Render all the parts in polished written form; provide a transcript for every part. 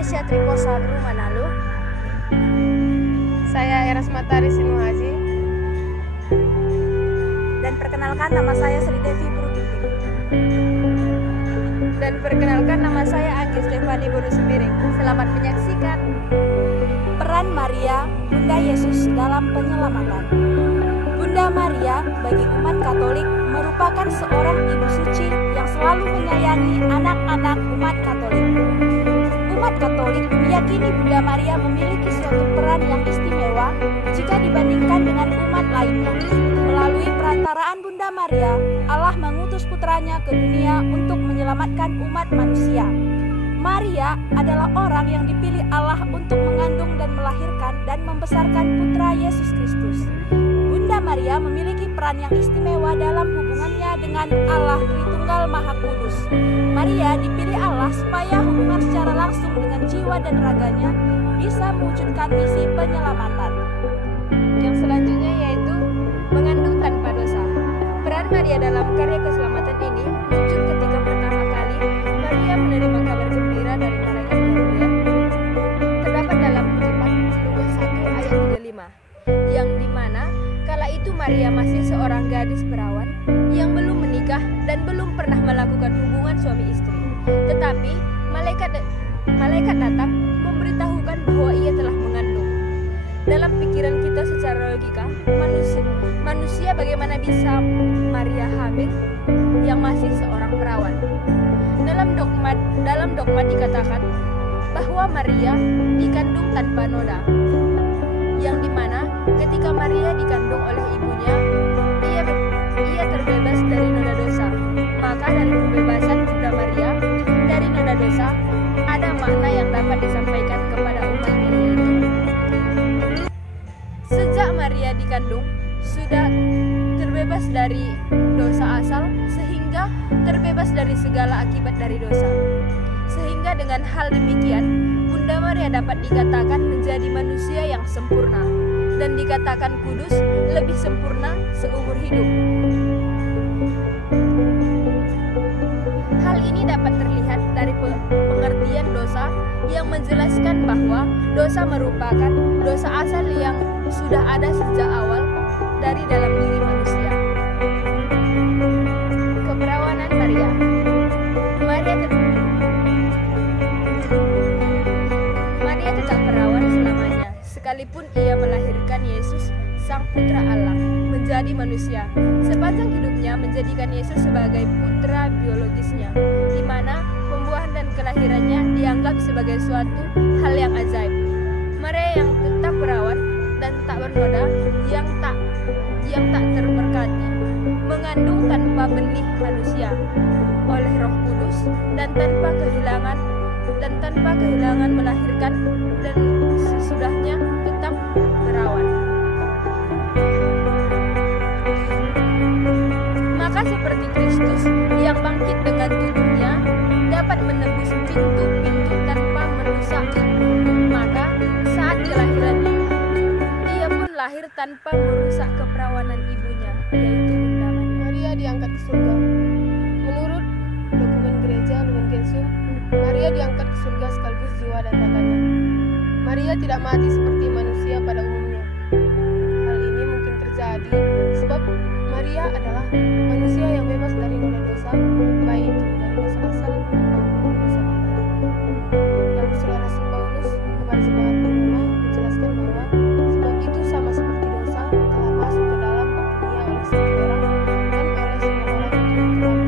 Malaysia Triposa Bru Manalo. Saya Eras Matari Sinu Haji. Dan perkenalkan, nama saya Sri Devi Bru Ginting. Dan perkenalkan, nama saya Anggi Stefani Buru Sembiring. Selamat menyaksikan peran Maria, Bunda Yesus dalam penyelamatan. Bunda Maria bagi umat Katolik merupakan seorang ibu suci yang selalu menyayangi anak-anak umat Katolik. Umat Katolik meyakini Bunda Maria memiliki suatu peran yang istimewa jika dibandingkan dengan umat lainnya. Melalui perantaraan Bunda Maria, Allah mengutus putranya ke dunia untuk menyelamatkan umat manusia. Maria adalah orang yang dipilih Allah untuk mengandung dan melahirkan dan membesarkan putra Yesus Kristus. Bunda Maria memiliki peran yang istimewa dalam hubungannya dengan Allah Tritunggal Maha Kudus. Maria dipilih Allah supaya hubungan secara langsung dengan jiwa dan raganya bisa mewujudkan misi penyelamatan. Yang selanjutnya yaitu mengandung tanpa dosa. Peran Maria dalam karya keselamatan ini muncul ketika pertama kali Maria menerima kabar gembira dari malaikat Gabriel. Terdapat dalam Mukjizat Lukas 1 ayat 35, yang dimana kala itu Maria masih seorang gadis perawan yang belum menikah dan belum pernah melakukan hubungan suami istri. Tetapi malaikat datang memberitahukan bahwa ia telah mengandung. Dalam pikiran kita secara logika, manusia bagaimana bisa Maria hamil yang masih seorang perawan? Dalam dogma dikatakan bahwa Maria dikandung tanpa noda, yang dimana ketika Maria dikandung oleh ibunya, ia terbebas dari noda dosa. Maka dari pembebasan Bunda Maria dari noda dosa, ada makna yang dapat disampaikan kepada umatnya, yaitu sejak Maria dikandung sudah terbebas dari dosa asal, sehingga terbebas dari segala akibat dari dosa. Sehingga dengan hal demikian, Bunda Maria dapat dikatakan menjadi manusia yang sempurna dan dikatakan kudus, lebih sempurna seumur hidup. Hal ini dapat terlihat dari pengertian dosa yang menjelaskan bahwa dosa merupakan dosa asal yang sudah ada sejak awal dari dalam diri manusia. Keperawanan Maria. Maria tetap perawan selamanya, sekalipun ia melahirkan Yesus, Sang Putra Allah, menjadi manusia. Sepanjang hidupnya menjadikan Yesus sebagai putra biologisnya, di mana pembuahan dan kelahirannya dianggap sebagai suatu hal yang ajaib. Maria yang tetap perawan dan tak bernoda, yang tak terberkati, mengandung tanpa benih manusia oleh Roh Kudus dan tanpa kehilangan melahirkan, dan sesudahnya tetap perawan. Maka seperti Kristus yang bangkit dengan tubuhnya dapat menembus pintu-pintu tanpa merusak, maka saat kelahirannya ia pun lahir tanpa merusak keperawanan ibunya, yaitu Bunda Maria. Maria diangkat ke surga. Menurut dokumen gereja Lumen Gentium, Maria diangkat ke surga sekaligus jiwa dan raganya. Maria tidak mati seperti manusia pada umumnya. Hal ini mungkin terjadi sebab Maria adalah manusia yang bebas dari noda dosa, baik itu dari dosa asal maupun dosa badan. Dalam surat Rasul Paulus kepada jemaat di Roma menjelaskan bahwa sebab itu sama seperti dosa telah masuk ke dalam dunia oleh satu orang dan oleh semua orang telah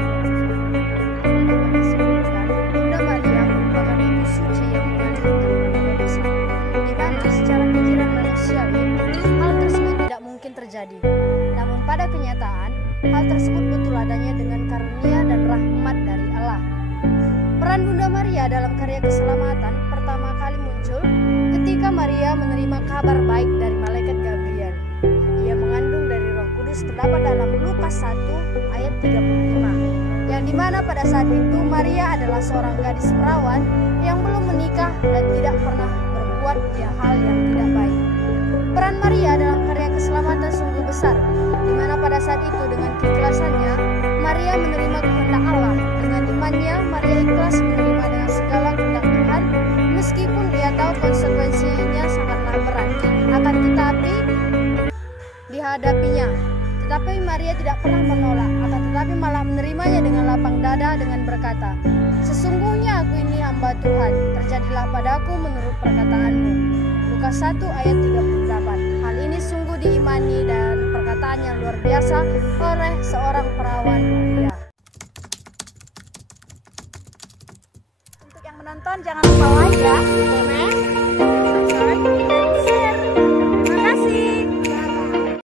Dapat disebutkan, Bunda Maria merupakan ibu suci yang mengandung tanpa noda dosa, di mana secara pikiran manusiawi hal tersebut tidak mungkin terjadi. Namun pada kenyataan, hal tersebut betul adanya dengan karunia dan rahmat dari Allah. Peran Bunda Maria dalam karya keselamatan pertama kali muncul ketika Maria menerima kabar baik dari malaikat Gabriel. Ia mengandung dari Roh Kudus, terdapat dalam Lukas 1 ayat 35, yang dimana pada saat itu Maria adalah seorang gadis perawan yang belum menikah dan tidak pernah berbuat hal yang tidak baik. Peran Maria dalam karya keselamatan sungguh besar, di mana pada saat itu dengan keikhlasannya Maria menerima kehendak Allah. Dengan imannya Maria ikhlas menerima dengan segala kehendak Tuhan, meskipun konsekuensinya sangatlah berat, akan tetapi dihadapinya. Tetapi Maria tidak pernah menolak, akan tetapi malah menerimanya dengan lapang dada dengan berkata, "Sesungguhnya aku ini hamba Tuhan, terjadilah padaku menurut perkataanmu." Lukas 1 ayat 38. Hal ini sungguh diimani dan perkataan yang luar biasa oleh seorang perawan mulia. Untuk yang menonton jangan lupa like ya, komen,